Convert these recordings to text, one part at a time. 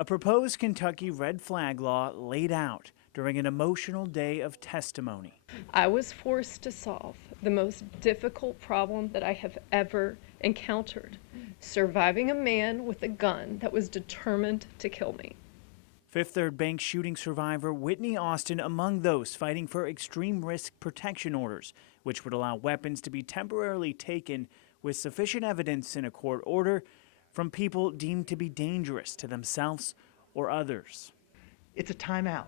A proposed Kentucky red flag law laid out during an emotional day of testimony. I was forced to solve the most difficult problem that I have ever encountered, surviving a man with a gun that was determined to kill me. Fifth Third Bank shooting survivor Whitney Austin among those fighting for extreme risk protection orders, which would allow weapons to be temporarily taken with sufficient evidence in a court order from people deemed to be dangerous to themselves or others. It's a timeout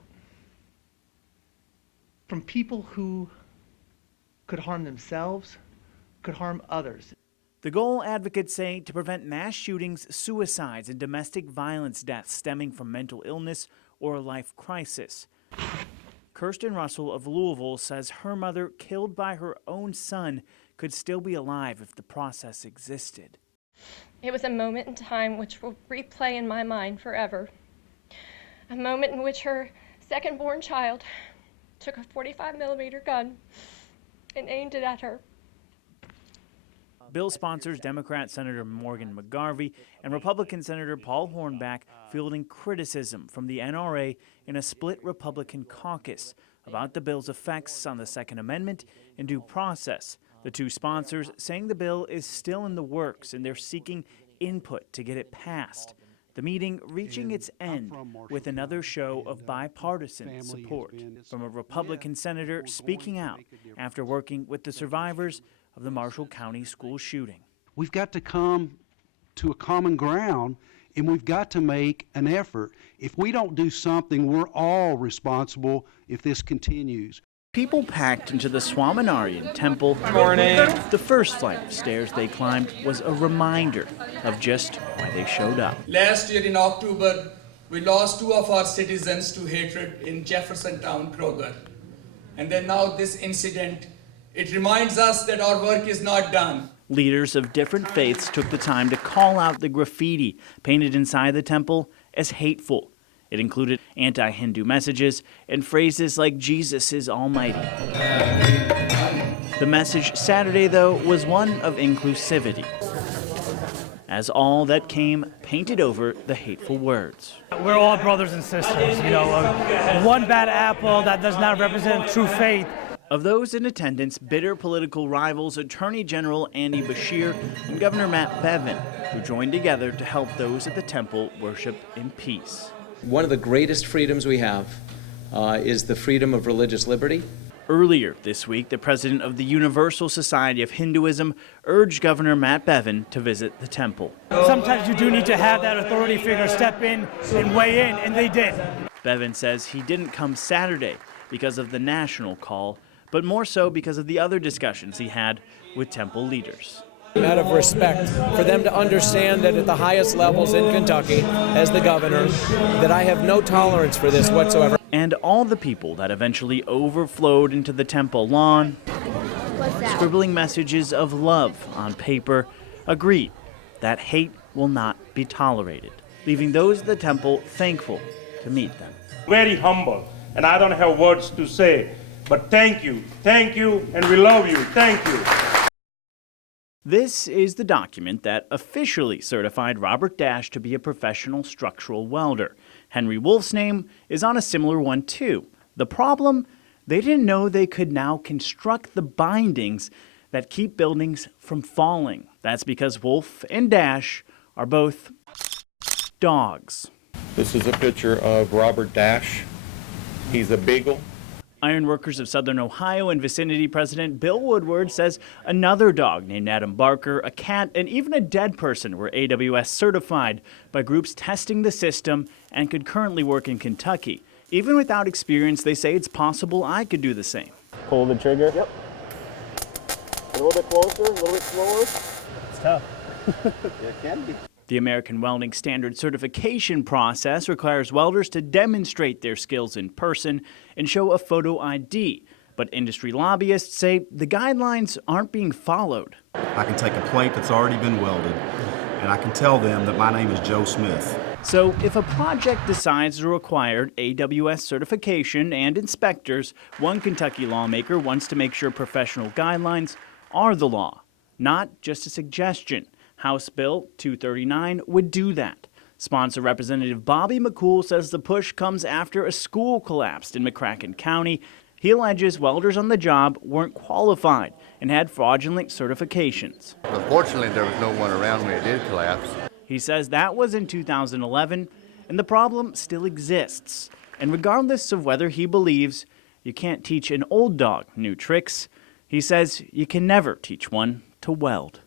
from people who could harm themselves, could harm others. The goal, advocates say, to prevent mass shootings, suicides, and domestic violence deaths stemming from mental illness or a life crisis. Kirsten Russell of Louisville says her mother, killed by her own son, could still be alive if the process existed. It was a moment in time which will replay in my mind forever. A moment in which her second-born child took a 45mm gun and aimed it at her. Bill sponsors Democrat Senator Morgan McGarvey and Republican Senator Paul Hornback fielding criticism from the NRA in a split Republican caucus about the bill's effects on the Second Amendment and due process. The two sponsors saying the bill is still in the works and they're seeking input to get it passed. The meeting reaching its end with another show of bipartisan support from a Republican senator speaking out after working with the survivors of the Marshall County school shooting. We've got to come to a common ground, and we've got to make an effort. If we don't do something, we're all responsible if this continues. People packed into the Swaminarayan temple. Morning. The first flight of stairs they climbed was a reminder of just why they showed up. Last year in October, we lost 2 of our citizens to hatred in Jeffersontown, Kroger. And then now this incident, it reminds us that our work is not done. Leaders of different faiths took the time to call out the graffiti painted inside the temple as hateful. It included anti-Hindu messages and phrases like Jesus is almighty. The message Saturday, though, was one of inclusivity, as all that came painted over the hateful words. We're all brothers and sisters, you know. One bad apple that does not represent true faith. Of those in attendance, bitter political rivals Attorney General Andy Beshear and Governor Matt Bevin, who joined together to help those at the temple worship in peace. One of the greatest freedoms we have is the freedom of religious liberty. Earlier this week, the president of the Universal Society of Hinduism urged Governor Matt Bevin to visit the temple. Sometimes you do need to have that authority figure step in and weigh in, and they did. Bevin says he didn't come Saturday because of the national call, but more so because of the other discussions he had with temple leaders. Out of respect for them to understand that at the highest levels in Kentucky, as the governor, that I have no tolerance for this whatsoever. And all the people that eventually overflowed into the temple lawn, scribbling messages of love on paper, agreed that hate will not be tolerated, leaving those at the temple thankful to meet them. Very humble, and I don't have words to say, but thank you, and we love you, thank you. This is the document that officially certified Robert Dash to be a professional structural welder. Henry Wolf's name is on a similar one too. The problem, they didn't know they could now construct the bindings that keep buildings from falling. That's because Wolf and Dash are both dogs. This is a picture of Robert Dash. He's a beagle. Ironworkers of Southern Ohio and vicinity President Bill Woodward says another dog named Adam Barker, a cat, and even a dead person were AWS certified by groups testing the system and could currently work in Kentucky. Even without experience, they say it's possible I could do the same. Pull the trigger. Yep. A little bit closer, a little bit slower. It's tough. It can be. The American Welding Standard certification process requires welders to demonstrate their skills in person and show a photo ID. But industry lobbyists say the guidelines aren't being followed. I can take a plate that's already been welded, and I can tell them that my name is Joe Smith. So if a project decides to require AWS certification and inspectors, one Kentucky lawmaker wants to make sure professional guidelines are the law, not just a suggestion. House Bill 239 would do that. Sponsor Representative Bobby McCool says the push comes after a school collapsed in McCracken County. He alleges welders on the job weren't qualified and had fraudulent certifications. Unfortunately, there was no one around when it did collapse. He says that was in 2011, and the problem still exists. And regardless of whether he believes you can't teach an old dog new tricks, he says you can never teach one to weld.